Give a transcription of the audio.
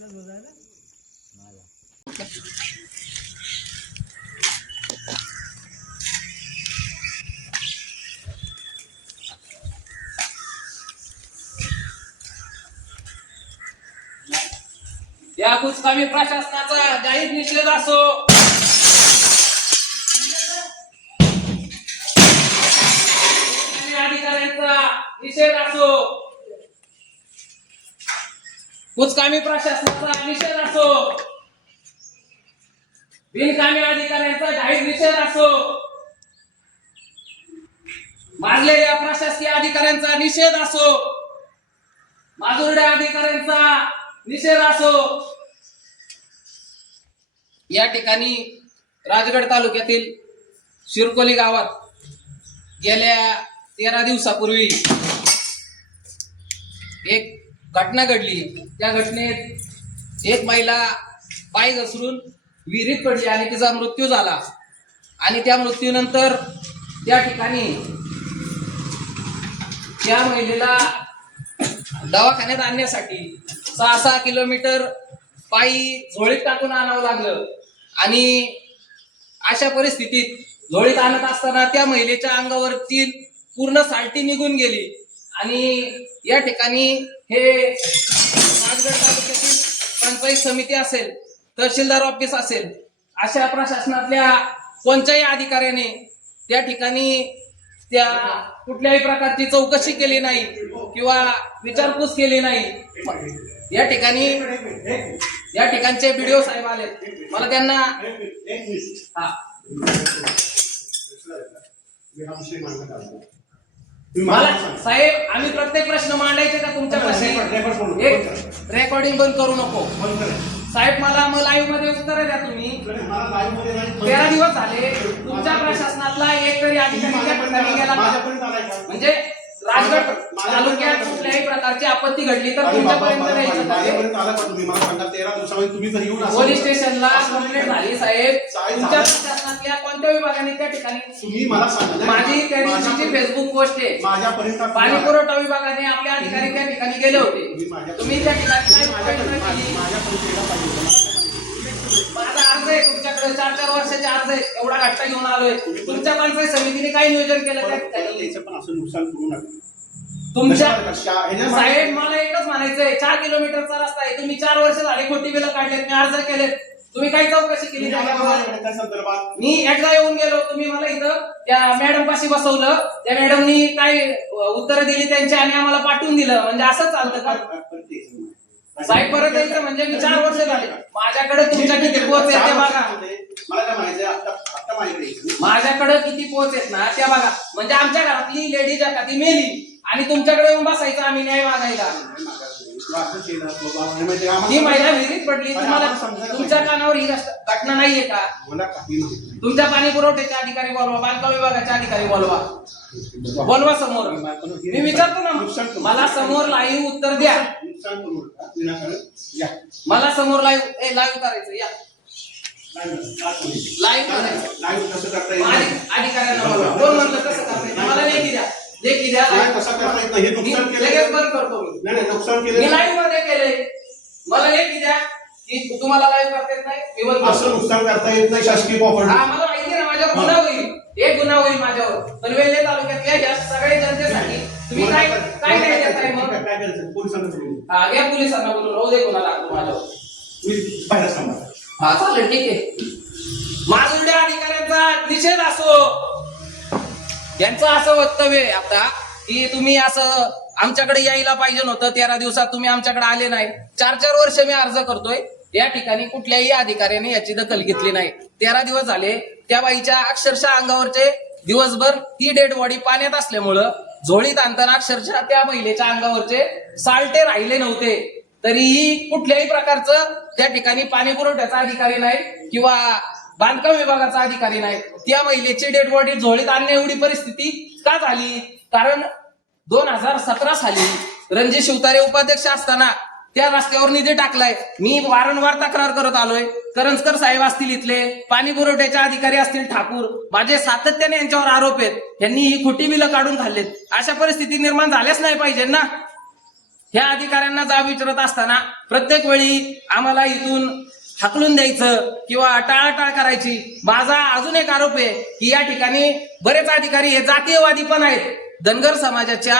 या कुचकामी प्रशासनाचा जाहीर निषेध असो. अधिकाऱ्यांचा निषेध असो. कुचकामी प्रशासनाचा निषेध असो. बिनकामी अधिकाऱ्यांचा जाहीर निषेध असो. मारलेल्या प्रशासकीय अधिकाऱ्यांचा निषेध असो. माजुरड्या अधिकाऱ्यांचा निषेध असो. या ठिकाणी राजगड तालुक्यातील शिरकोली गावात गेल्या तेरा दिवसापूर्वी एक घटना घडली. त्या घटनेत एक महिला पाय घसरून विहिरीत पडली आणि तिचा मृत्यू झाला. आणि त्या मृत्यूनंतर त्या ठिकाणी त्या महिलेला दवाखान्यात आणण्यासाठी सहा सहा किलोमीटर पायी झोळीत टाकून आणावं लागलं. आणि अशा परिस्थितीत झोळीत आणत असताना त्या महिलेच्या अंगावरची पूर्ण साल्टी निघून गेली. आणि या ठिकाणी हे तालुक्यातील पंचायत समिती असेल तहसीलदार ऑफिस असेल अशा प्रशासनातल्या कोणत्याही अधिकाऱ्याने त्या ठिकाणी त्या कुठल्याही प्रकारची चौकशी केली नाही किंवा विचारपूस केली नाही. या ठिकाणी या ठिकाणचे बीडीओ साहेब आले मला त्यांना हा. मला साहेब आम्ही प्रत्येक प्रश्न मांडायचे का तुमच्या प्रश्न एक रेकॉर्डिंग बंद करू नको. साहेब मला मग लाईव्हमध्ये उत्तर द्या तुम्ही. तेरा दिवस झाले तुमच्या प्रशासनातला एक तरी अधिकारी गेला? म्हणजे राजगड तालुक्यात कुठल्याही प्रकारची आपत्ती घडली तर तुमच्यापर्यंत द्यायचं का ते? पोलीस स्टेशनला कंप्लेंट झाली साहेब. तुमच्या प्रशासनातल्या कोणत्या विभागाने त्या ठिकाणी तुम्ही मला सांगा. माझी त्या दिवशीची फेसबुक पोस्ट आहे. माझ्यापर्यंत पाणी पुरवठा विभागाने आपले अधिकारी त्या ठिकाणी गेले होते. तुम्ही तुम्ही त्या ठिकाणी काय प्रयत्न केली? माझ्यापर्यंत यायला पाहिजे होतं. मला माझा अर्ज आहे तुमच्याकडे. चार चार वर्षाचे अर्ज आहे. एवढा घट्टा घेऊन आलोय. तुमच्या पंचायत समितीने काय नियोजन केलं? त्या परत- परत ठिकाणी यायचं पण असं नुकसान करू नका. तुमच्या साहेब मला एकच म्हणायचंय. चार किलोमीटरचा रस्ता आहे. तुम्ही चार वर्ष झाले खोटी बिलं काढलेत मी अर्ज केलेत. तुम्ही काही चौकशी केली मी एकदा येऊन गेलो तुम्ही मला इथं त्या मॅडम पाशी बसवलं. त्या मॅडमनी काय उत्तर दिली त्यांची आणि आम्हाला पाठवून दिलं. म्हणजे असं चालतं का. साहेब परत यायचं म्हणजे मी चार वर्ष झाले. माझ्याकडे तुमच्या किती पोच आहेत ते बघा. आता आता माझ्याकडे किती पोच आहेत ना त्या बघा. म्हणजे आमच्या घरातली लेडीज का ती मेली. आणि तुमच्याकडे येऊन बसायचं आम्ही न्याय मागायला. ही महिला विहिरीत पडली तुम्हाला तुमच्या कानावर ही घटना नाहीये का? तुमच्या पाणी पुरवठ्याचे अधिकारी बोलवा बांधकाम विभागाचे अधिकारी बोलवा. बोलवा समोर. मी विचारतो ना मला समोर लाईव्ह उत्तर द्या. मला समोर लाईव्ह ए लाईव्ह करायचं या. लाईव्ह करायचं. अधिकाऱ्यांना बोलवा. कोण म्हणलं कसं करायचं मला नाही द्या. लेखी द्या नाही, कसं करता येत? नाही. हे मी नुकसान केलं लगेच बंद करतो मी. नाही नाही नुकसान मी केलं लाईव्हमध्ये केले मला लेखी द्या की तुम्हाला लाईव्ह करता येत नाही मी बंद असं नुकसान करता येत नाही शासकीय हा मला माहिती आहे ना माझ्यावर गुन्हा होईल. एक गुन्हा होईल माझ्यावर. पण वेल्हे तालुक्यातल्या या सगळ्या जनतेसाठी तुम्ही काय काय नाही देताय मग? काय करायचं? पोलिसांना. हा घ्या पोलिसांना बोलून. राहू दे गुन्हा लागतो माझ्यावर. तुम्ही बाहेर सांगा हा चालेल ठीक आहे. माजुरड्या अधिकाऱ्यांचा निषेध असो. यांचं असं वक्तव्य आहे आता की तुम्ही असं आमच्याकडे यायला पाहिजे नव्हतं तेरा दिवसात तुम्ही आमच्याकडे आले नाही. चार चार वर्ष मी अर्ज करतोय. या ठिकाणी कुठल्याही अधिकाऱ्याने याची दखल घेतली नाही. तेरा दिवस झाले त्या बाईच्या अक्षरशः अंगावरचे दिवसभर ती डेड बॉडी पाण्यात असल्यामुळं झोळीत आणताना अक्षरशः त्या महिलेच्या अंगावरचे साल्टे राहिले नव्हते. तरीही कुठल्याही प्रकारचं त्या ठिकाणी पाणी पुरवठ्याचा अधिकारी नाही किंवा बांधकाम विभागाचा अधिकारी नाही. त्या महिलेची डेड बॉडी झोळीत आणण्या एवढी परिस्थिती का झाली? कारण दोन हजार सतरा साली रणजित शिवतारे उपाध्यक्ष असताना त्या रस्त्यावर निधी टाकलाय. मी वारंवार तक्रार करत आलोय. करंजकर साहेब असतील इथले पाणी पुरवठ्याचे अधिकारी असतील ठाकूर माझे सातत्याने यांच्यावर आरोप आहेत. यांनी ही खोटी बिलं काढून खाल्लेत. अशा परिस्थिती निर्माण झाल्याच नाही पाहिजे ना? ह्या अधिकाऱ्यांना जाब विचारत असताना प्रत्येक वेळी आम्हाला इथून हाकलून द्यायचं किंवा टाळाटाळ करायची. माझा अजून एक आरोप आहे की या ठिकाणी बरेच अधिकारी हे जातीयवादी पण आहेत. धनगर समाजाच्या